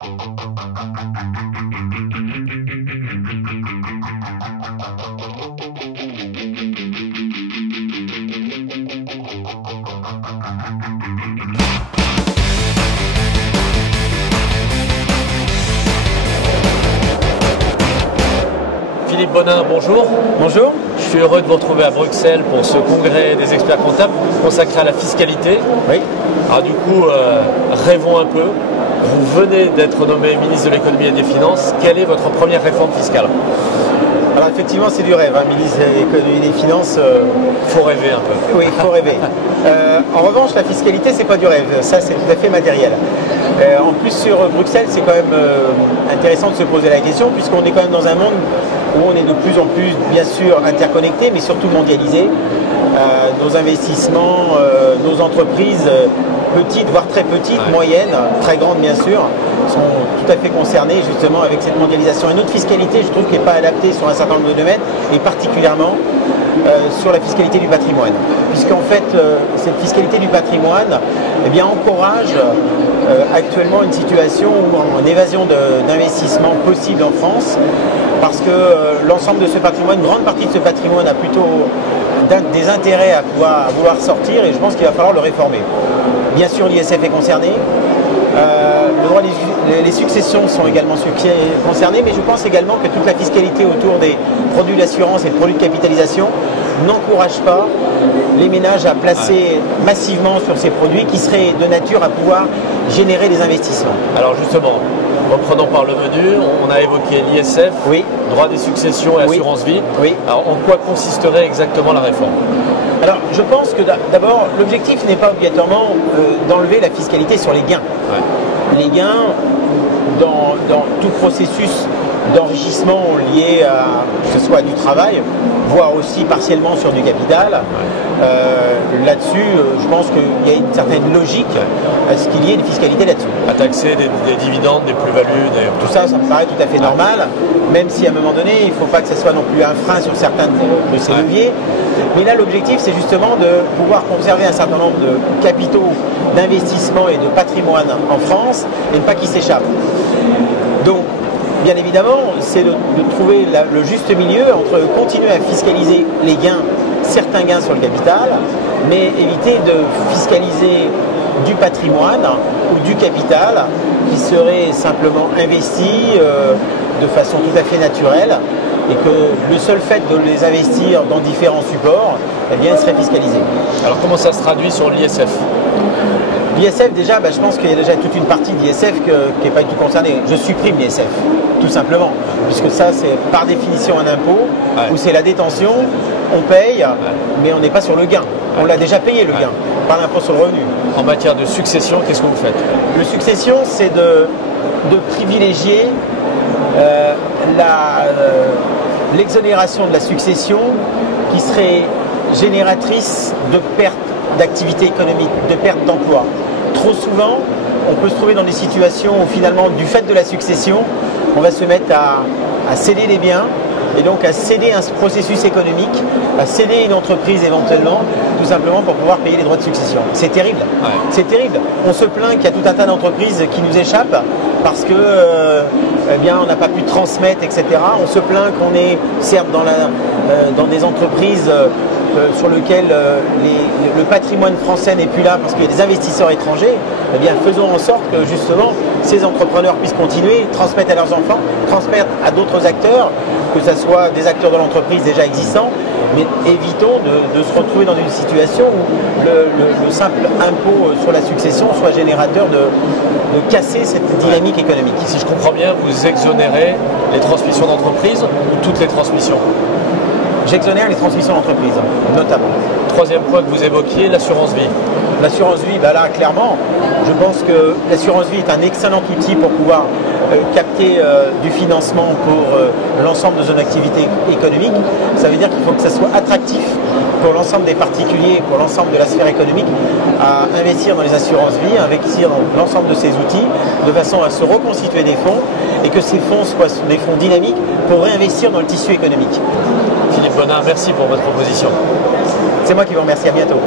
Philippe Bonin, bonjour. Bonjour. Je suis heureux de vous retrouver à Bruxelles pour ce congrès des experts comptables consacré à la fiscalité. Oui. Alors du coup, rêvons un peu. Vous venez d'être nommé ministre de l'économie et des finances. Quelle est votre première réforme fiscale? Alors effectivement, c'est du rêve, ministre de l'économie et des finances. Faut rêver un peu. Oui, il faut rêver. En revanche, la fiscalité, c'est pas du rêve. Ça, c'est tout à fait matériel. En plus, sur Bruxelles, c'est quand même intéressant de se poser la question, puisqu'on est quand même dans un monde où on est de plus en plus, bien sûr, interconnecté, mais surtout mondialisé. Nos investissements, nos entreprises, petites, voire très petites, moyennes, très grandes bien sûr, sont tout à fait concernées justement avec cette mondialisation. Et notre fiscalité, je trouve qu'elle n'est pas adaptée sur un certain nombre de domaines, et particulièrement sur la fiscalité du patrimoine. Puisqu'en fait, cette fiscalité du patrimoine encourage actuellement une situation où en évasion d'investissement possible en France, parce que l'ensemble de ce patrimoine, une grande partie de ce patrimoine a plutôt des intérêts à vouloir sortir, et je pense qu'il va falloir le réformer. Bien sûr, l'ISF est concerné, les successions sont également concernées, mais je pense également que toute la fiscalité autour des produits d'assurance et de produits de capitalisation n'encourage pas les ménages à placer massivement sur ces produits qui seraient de nature à pouvoir générer des investissements. Alors justement, reprenons par le menu, on a évoqué l'ISF, oui, droit des successions et assurance vie. Oui. Alors en quoi consisterait exactement la réforme? Alors je pense que d'abord, l'objectif n'est pas obligatoirement d'enlever la fiscalité sur les gains. Les gains, dans tout processus d'enrichissement lié à, que ce soit du travail, voire aussi partiellement sur du capital. Là-dessus, je pense qu'il y a une certaine logique à ce qu'il y ait une fiscalité là-dessus. À taxer des dividendes, des plus-values, d'ailleurs. Tout ça, ça me paraît tout à fait normal, même si à un moment donné, il ne faut pas que ce soit non plus un frein sur certains de ces leviers. Mais là, l'objectif, c'est justement de pouvoir conserver un certain nombre de capitaux d'investissement et de patrimoine en France et ne pas qu'ils s'échappent. Donc, bien évidemment, c'est de trouver le juste milieu entre continuer à fiscaliser les gains, certains gains sur le capital, mais éviter de fiscaliser du patrimoine ou du capital qui serait simplement investi de façon tout à fait naturelle, et que le seul fait de les investir dans différents supports, serait fiscalisé. Alors comment ça se traduit sur l'ISF? L'ISF, déjà, je pense qu'il y a déjà toute une partie d'ISF qui n'est pas du tout concernée. Je supprime l'ISF, tout simplement, puisque ça, c'est par définition un impôt, où c'est la détention, on paye, mais on n'est pas sur le gain. On l'a déjà payé, le gain, par l'impôt sur le revenu. En matière de succession, qu'est-ce que vous faites? Le succession, c'est de privilégier l'exonération de la succession qui serait génératrice de perte d'activité économique, de perte d'emploi. Trop souvent, on peut se trouver dans des situations où finalement, du fait de la succession, on va se mettre à céder des biens, et donc à céder un processus économique, à céder une entreprise éventuellement, tout simplement pour pouvoir payer les droits de succession. C'est terrible. C'est terrible. On se plaint qu'il y a tout un tas d'entreprises qui nous échappent parce que on n'a pas pu transmettre, etc. On se plaint qu'on est certes dans des entreprises sur lesquelles le patrimoine français n'est plus là parce qu'il y a des investisseurs étrangers. Faisons en sorte que justement ces entrepreneurs puissent continuer, transmettre à leurs enfants, transmettre à d'autres acteurs, que ce soit des acteurs de l'entreprise déjà existants, mais évitons de se retrouver dans une situation où le simple impôt sur la succession soit générateur de casser cette dynamique économique. Si je comprends bien, vous exonérez les transmissions d'entreprise ou toutes les transmissions? J'exonère les transmissions d'entreprise, notamment. Troisième point que vous évoquiez, l'assurance vie. L'assurance vie, là, clairement, je pense que l'assurance vie est un excellent outil pour pouvoir capter du financement pour l'ensemble de son activité économique. Ça veut dire qu'il faut que ça soit attractif pour l'ensemble des particuliers, pour l'ensemble de la sphère économique, à investir dans les assurances vie, à investir dans l'ensemble de ces outils, de façon à se reconstituer des fonds, et que ces fonds soient des fonds dynamiques pour réinvestir dans le tissu économique. Philippe Bonin, merci pour votre proposition. C'est moi qui vous remercie, à bientôt.